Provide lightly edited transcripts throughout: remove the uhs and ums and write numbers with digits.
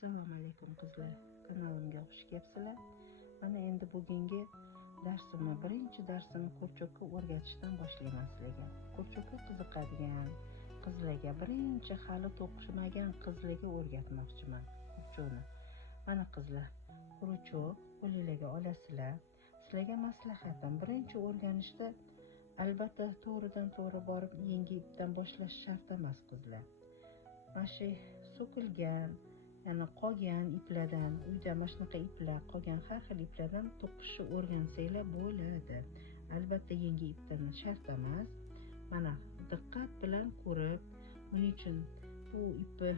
Assalomu alaykum qizlar, kanalimga xush kelibsizlar. Mana endi bugungi darsimni, birinchi darsimni qo'lchoqqa o'rgatishdan boshlayman sizlarga. Qo'lchoqqa qiziqadigan qizlarga, birinchi hali to'qishmagan qizlarga o'rgatmoqchiman qo'lchoqni. Mana qizlar, qo'lchoq qo'lingizga olasizlar. Sizlarga maslahatim, birinchi o'rganishda albatta to'g'ridan to'g'ri borib yangi ipdan boshlash shart emas qizlar. Mana shu so'kilgan, ya'ni qolgan iplardan, uyda mana shunaqa iplar qolgan, har xil iplardan to'qishni o'rgansanglar bo'ladi. Albatta yangi ipdan shart emas. Mana diqqat bilan ko'rib, buning uchun bu ipni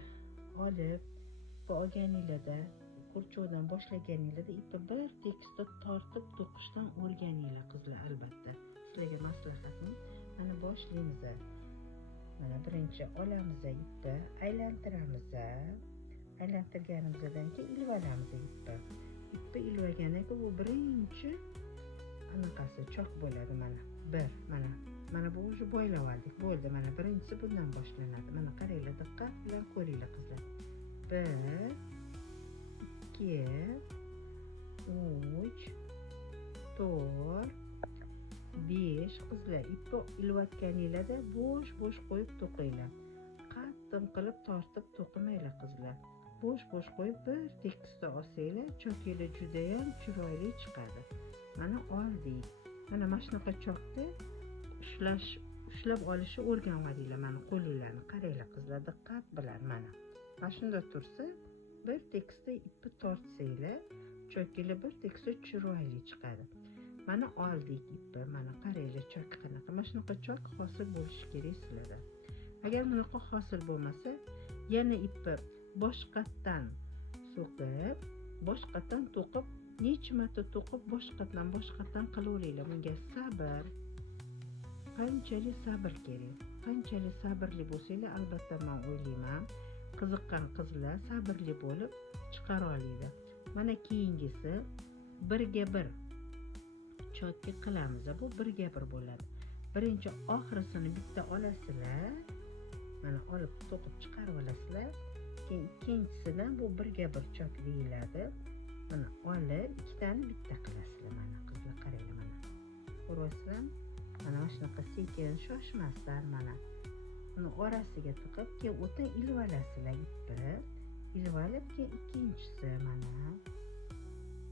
olganinglarda, qo'lchoqdan boshlaganinglarda ipni bir tekisda tortib to'qishdan o'rganinglar qizlar. Albatta sizlarga maslahatim, mana boshlaymiz. Mana birinchi olamiz ipni, aylantiramiz. Aylantirganimizdan keyin ilib olamiz ipni. Ipni ilvagandan keyin bu birinchi anaqasi chok bo'ladi. Mana bu o'sha boylab oldik. Bo'ldi. Mana birinchisi bundan boshlanadi. Mana qaranglar, diqqat bilan ko'ringlar qizlar. 1 2 3 4 5 qizlar, ipni ilayotganinglarda bo'sh qo'yib to'qinglar. Qattiq qilib tortib to'qimanglar qizlar. Bo'sh qo'yib bir tekisda olsanglar, chokinglar juda ham chiroyli chiqadi. Mana oldik. Mana shunaqa chokda ushlab olishni o'rganib olinglar. Mana qo'linglarni qaranglar qizlar, diqqat bilan mana shunda tursa, bir tekisda ipni tortsanglar, chokinglar bir tekisda chiroyli chiqadi. Mana oldik ipni, mana qaranglar chok qanaqa. Mana shunaqa chok hosil bo'lishi kerak sizlarda. Agar bunaqa hosil bo'lmasa, yana ipni boshqatdan so'qib, boshqatdan to'qib, necha marta to'qib, boshqatdan qilaveringlar. Bunga sabr, qanchalik sabr kerak. Qanchalik sabrli bo'lsanglar, albatta men o'ylayman, qiziqqan qizlar sabrli bo'lib chiqara oladi. Mana keyingisi birga bir chokka qilamiz. Bu birga bir bo'ladi. Birinchi oxirisini bitta olasizlar. Mana olib to'qib chiqarib olasizlar. Keyin ikkinchisidan bu birga bir chok deyiladi. Mana olib ikkitani bitta qilasizlar. Mana qizlar qaranglar, mana ko'ryapsizlar? Mana shunaqa sekin, shoshmasdan mana uni orasiga tiqib, keyin o'tin ilib olasizlar ipni. Ilib olib, keyin ikkinchisi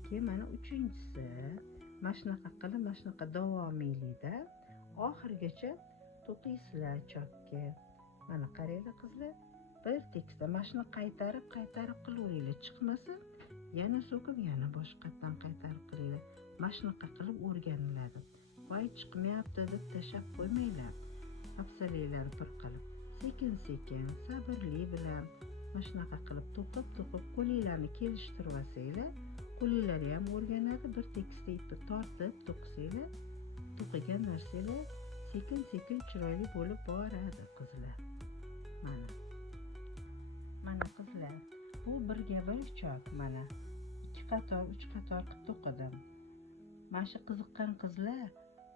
keyin mana uchinchisi. Mana shunaqa qilib, mana shunaqa davomiylikda oxirigacha to'qiysizlar chokka. Mana qaranglar qizlar, bir tekisda mana shuni qaytarib qilaveringlar. Chiqmasa, yana so'kib, yana boshqatdan qaytarib qiling. Mana shunaqa qilib o'rganiladi. Voy chiqmayapti deb tashlab qo'ymanglar. Hafsalanglarni bir qilib, sekin sabrli bilan mana shunaqa qilib to'qib qo'linglarni kelishtirib olsanglar, qo'linglar ham o'rganadi. Bir tekisda ipni tortib to'qisanglar, to'qigan narsalar sekin chiroyli bo'lib boradi qizlar. Mana qizlar, bu birga bir chok. Mana 2 qator, 3 qator qilib to'qidim. Mana shu qiziqqan qizlar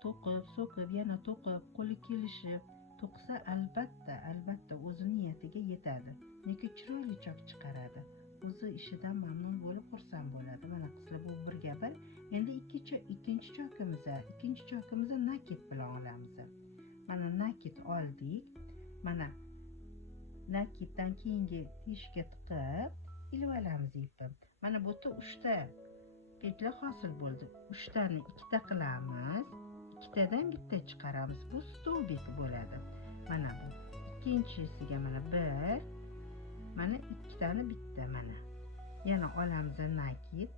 to'qib, so'kib, yana to'qib, qo'li kelishib to'qsa, albatta o'zi niyatiga yetadi. Nega chiroyli chok chiqaradi. O'zi ishidan mamnun bo'lib, xursand bo'ladi. Mana qizlar, bu birga bir. Endi ikkinchi chokimizni nakit bilan olamiz. Mana nakit oldik. Mana nakitdan keyingi teshikka tiqib, ilib olamiz ipni. Mana bu yerda 3 ta petla hosil bo'ldi. 3 tani 2 ta qilamiz. 2 tadan bitta chiqaramiz. Bu stolbik bo'ladi. Mana bu ikkinchisiga mana 1, mana 2 tani bitta. Mana yana olamiz nakit,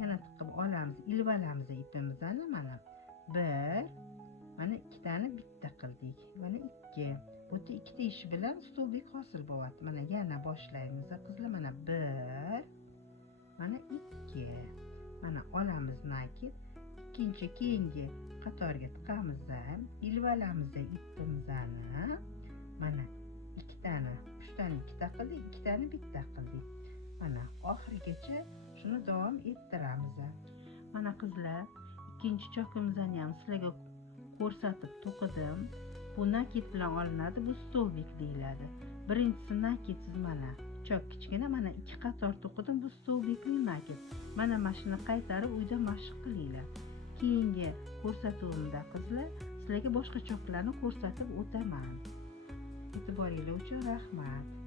yana tiqib olamiz, ilib olamiz ipimizni. Mana 1, mana 2 tani bitta qildik. Mana 2. Bu yerda 2 ta ish bilan stolbik hosil bo'lyapti. Mana yana boshlaymiz qizlar. Mana 1, mana 2. Mana olamiz nakit, keyingi qatorga tiqamiz, ilib olamiz ipimizni. Mana 2 tani, 3 tani 2 ta qildik, 2 tani bitta qildik. Mana oxirigacha shuni davom ettiramiz. Mana qizlar, ikkinchi chokimizni ham sizlarga ko'rsatib to'qidim. Bu nakit bilan olinadi, bu stolbik deyiladi. Birinchisi nakitsiz, mana chok kichkina, mana 2 qator to'qidim. Bu stolbikning maketi. Mana shuni qaytarib uyda mashq qilinglar. Keyingi ko'rsatuvimda qizlar sizlarga boshqa choklarni ko'rsatib o'taman. E'tiboringiz uchun rahmat.